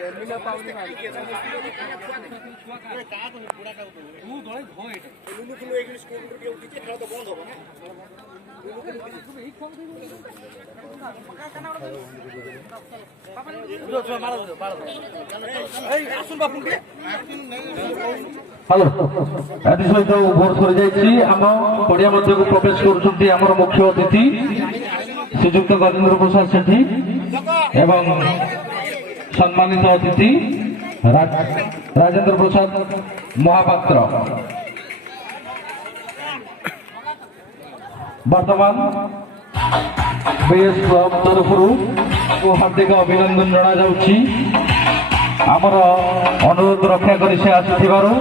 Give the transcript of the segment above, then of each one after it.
Hello सहित भोर सरी आम पड़िया मध्य को प्रवेश कर मुख्य अतिथि श्रीजुक्त गजेन्द्र प्रसाद सेठी एवं सम्मानित अतिथि राजेंद्र प्रसाद महापात्र। वर्तमान बीएस क्लब तरफ हार्दिक अभिनंदन जना जाउछि। आमर अनुरोध रक्षा कर से आसिथिबारु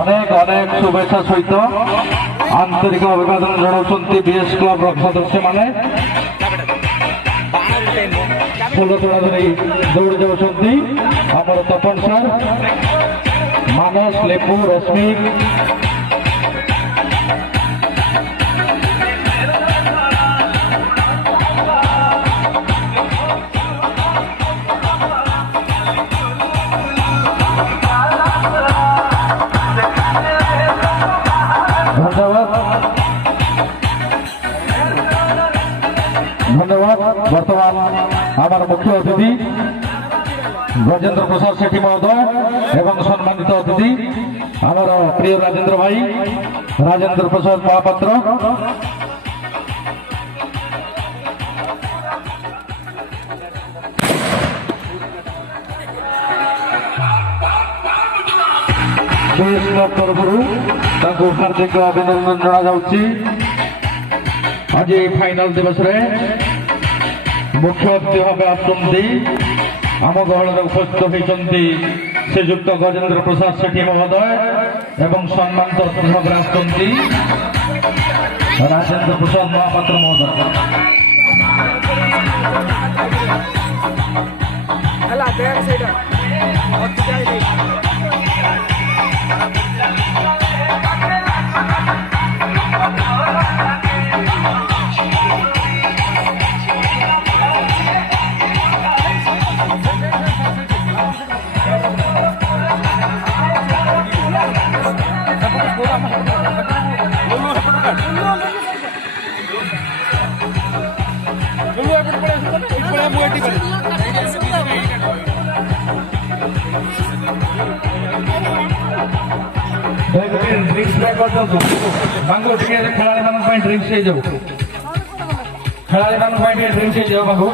अनेक अनेक शुभेच्छा सहित आंतरिक अभिवादन जनाउछन्ति बीएस क्लब सदस्य माने। फूल तोड़ा धरी दौड़ जाउछन्ति आमर तपन सर, मानस, लेपू, रश्मि धन्यवाद। वर्तमान हमार मुख्य अतिथि गजेन्द्र प्रसाद सेठी महोदय एवं सम्मानित अतिथि हमार प्रिय राजेंद्र भाई राजेंद्र प्रसाद महापात्र। तरफ हार्दिक अभिनंदन जना जाउछि। आज फाइनल दिवस रे मुख्य अतिथि भाव आसुंती आम गहल उपस्थित होती श्रीजुक्त गजेन्द्र प्रसाद सेठी महोदय एवं सम्मानित अतिथि भाव आसुंती राजेंद्र प्रसाद महापात्र महोदय। खेलाड़ी मान ड्रिंक्स खेलाड़ी मान ड्रिंक्स बाबू